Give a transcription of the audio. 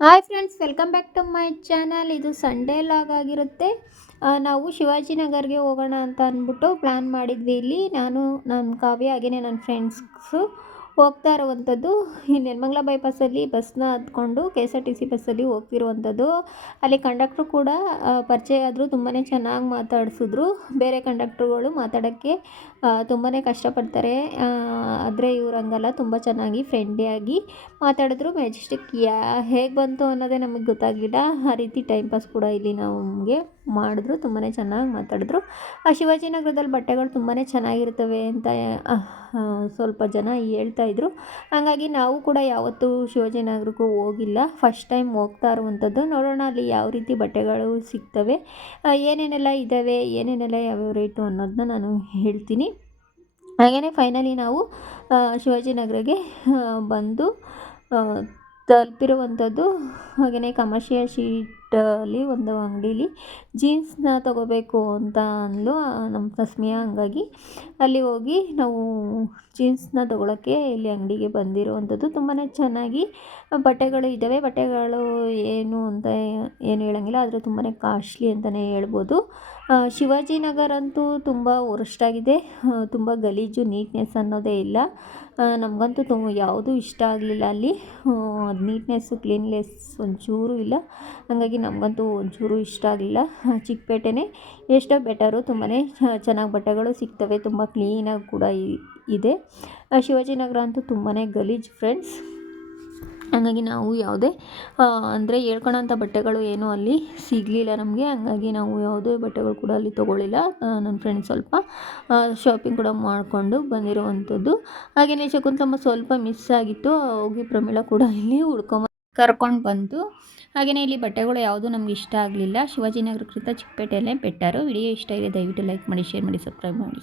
Hi friends, welcome back to my channel. ಇದು Sunday vlog ಆಗಿರುತ್ತೆ. ನಾವು ಶಿವಾಜಿನಗರ್ಗೆ ಹೋಗೋಣ ಅಂತ ಅಂದ್ಬಿಟ್ಟು ಪ್ಲ್ಯಾನ್ ಮಾಡಿದ್ವಿ. ಇಲ್ಲಿ ನಾನು ನಮ್ಮ ಕಾವ್ಯ ಹಾಗೆಯೇ ನನ್ನ ಫ್ರೆಂಡ್ಸು ಹೋಗ್ತಾ ಇರುವಂಥದ್ದು. ಈ ನೆಲಮಂಗಲ ಬೈಪಾಸಲ್ಲಿ ಬಸ್ನ ಹತ್ಕೊಂಡು KSRTC ಬಸ್ಸಲ್ಲಿ ಹೋಗ್ತಿರುವಂಥದ್ದು. ಅಲ್ಲಿ ಕಂಡಕ್ಟ್ರು ಕೂಡ ಪರಿಚಯ ಆದರು. ತುಂಬಾ ಚೆನ್ನಾಗಿ ಮಾತಾಡಿಸಿದ್ರು. ಬೇರೆ ಕಂಡಕ್ಟ್ರುಗಳು ಮಾತಾಡೋಕ್ಕೆ ತುಂಬಾ ಕಷ್ಟಪಡ್ತಾರೆ, ಆದರೆ ಇವ್ರು ಹಂಗಲ್ಲ, ತುಂಬ ಚೆನ್ನಾಗಿ ಫ್ರೆಂಡ್ಲಿಯಾಗಿ ಮಾತಾಡಿದ್ರು. ಮೆಜೆಸ್ಟಿಕ್ ಹೇಗೆ ಬಂತು ಅನ್ನೋದೇ ನಮಗೆ ಗೊತ್ತಾಗಲಿಲ್ಲ. ಆ ರೀತಿ ಟೈಮ್ ಪಾಸ್ ಕೂಡ ಇಲ್ಲಿ ನಮಗೆ ಮಾಡಿದ್ರು. ತುಂಬಾ ಚೆನ್ನಾಗಿ ಮಾತಾಡಿದ್ರು. ಶಿವಾಜಿನಗರದಲ್ಲಿ ಬಟ್ಟೆಗಳು ತುಂಬಾ ಚೆನ್ನಾಗಿರ್ತವೆ ಅಂತ ಸ್ವಲ್ಪ ಜನ ಹೇಳ್ತಾಯಿದ್ರು. ಹಾಗಾಗಿ ನಾವು ಕೂಡ ಯಾವತ್ತೂ ಶಿವಾಜಿನಗರಕ್ಕೂ ಹೋಗಿಲ್ಲ, ಫಸ್ಟ್ ಟೈಮ್ ಹೋಗ್ತಾ ಇರುವಂಥದ್ದು. ನೋಡೋಣ ಅಲ್ಲಿ ಯಾವ ರೀತಿ ಬಟ್ಟೆಗಳು ಸಿಗ್ತವೆ, ಏನೇನೆಲ್ಲ ಇದ್ದಾವೆ, ಏನೇನೆಲ್ಲ ಯಾವ್ಯಾವ ರೇಟು ಅನ್ನೋದನ್ನ ನಾನು ಹೇಳ್ತೀನಿ. ಹಾಗೆಯೇ ಫೈನಲಿ ನಾವು ಶಿವಾಜಿನಗರಕ್ಕೆ ಬಂದು ತಲುಪಿರುವಂಥದ್ದು. ಹಾಗೆಯೇ ಕಮರ್ಷಿಯಲ್ ಶೀಟಲ್ಲಿ ಒಂದು ಅಂಗಡೀಲಿ ಜೀನ್ಸ್ನ ತೊಗೋಬೇಕು ಅಂತ ಅಂದ್ಲು ನಮ್ಮ ತಸ್ಮಿಯಾ. ಹಂಗಾಗಿ ಅಲ್ಲಿ ಹೋಗಿ ನಾವು ಜೀನ್ಸ್ನ ತೊಗೊಳಕ್ಕೆ ಇಲ್ಲಿ ಅಂಗಡಿಗೆ ಬಂದಿರುವಂಥದ್ದು. ತುಂಬಾ ಚೆನ್ನಾಗಿ ಬಟ್ಟೆಗಳು ಇದ್ದಾವೆ. ಬಟ್ಟೆಗಳು ಏನು ಅಂತ ಏನು ಹೇಳೋಂಗಿಲ್ಲ, ಆದರೆ ತುಂಬಾ ಕಾಸ್ಟ್ಲಿ ಅಂತಲೇ ಹೇಳ್ಬೋದು. ಶಿವಾಜಿನಗರ ಅಂತೂ ತುಂಬ ವರ್ಸ್ಟಾಗಿದೆ. ತುಂಬ ಗಲೀಜು, ನೀಟ್ನೆಸ್ ಅನ್ನೋದೇ ಇಲ್ಲ. ನಮಗಂತೂ ಯಾವುದೂ ಇಷ್ಟ ಆಗಲಿಲ್ಲ ಅಲ್ಲಿ. ನೀಟ್ನೆಸ್ಸು, ಕ್ಲೀನ್ಲೆಸ್ ಒಂಚೂರು ಇಲ್ಲ. ಹಾಗಾಗಿ ನಮಗಂತೂ ಒಂಚೂರು ಇಷ್ಟ ಆಗಲಿಲ್ಲ. ಚಿಕ್ಕಪೇಟೆನೇ ಎಷ್ಟೋ ಬೆಟರು. ತುಂಬಾ ಚೆನ್ನಾಗಿ ಬಟ್ಟೆಗಳು ಸಿಗ್ತವೆ, ತುಂಬ ಕ್ಲೀನಾಗಿ ಕೂಡ ಇದೆ. ಶಿವಾಜಿನಗರ ಅಂತೂ ತುಂಬಾ ಗಲೀಜು ಫ್ರೆಂಡ್ಸ್. ಹಾಗಾಗಿ ನಾವು ಯಾವುದೇ ಅಂದರೆ ಹೇಳ್ಕೊಳೋಂಥ ಬಟ್ಟೆಗಳು ಏನೂ ಅಲ್ಲಿ ಸಿಗಲಿಲ್ಲ ನಮಗೆ. ಹಾಗಾಗಿ ನಾವು ಯಾವುದೇ ಬಟ್ಟೆಗಳು ಕೂಡ ಅಲ್ಲಿ ತೊಗೊಳ್ಳಿಲ್ಲ. ನನ್ನ ಫ್ರೆಂಡ್ ಸ್ವಲ್ಪ ಶಾಪಿಂಗ್ ಕೂಡ ಮಾಡಿಕೊಂಡು ಬಂದಿರುವಂಥದ್ದು. ಹಾಗೆಯೇ ಶಕುಂತಲಮ್ಮ ಸ್ವಲ್ಪ ಮಿಸ್ ಆಗಿತ್ತು. ಹೋಗಿ ಪ್ರಮೀಳಾ ಕೂಡ ಇಲ್ಲಿ ಕರ್ಕೊಂಡು ಬಂತು. ಹಾಗೆಯೇ ಇಲ್ಲಿ ಬಟ್ಟೆಗಳು ಯಾವುದೂ ನಮ್ಗೆ ಇಷ್ಟ ಆಗಲಿಲ್ಲ. ಶಿವಾಜಿನಗರಕ್ಕಿಂತ ಚಿಕ್ಕಪೇಟೆಯಲ್ಲೇ ಬೆಟರು. ವಿಡಿಯೋ ಇಷ್ಟ ಇದೆ ದಯವಿಟ್ಟು ಲೈಕ್ ಮಾಡಿ, ಶೇರ್ ಮಾಡಿ, ಸಬ್ಸ್ಕ್ರೈಬ್ ಮಾಡಿ.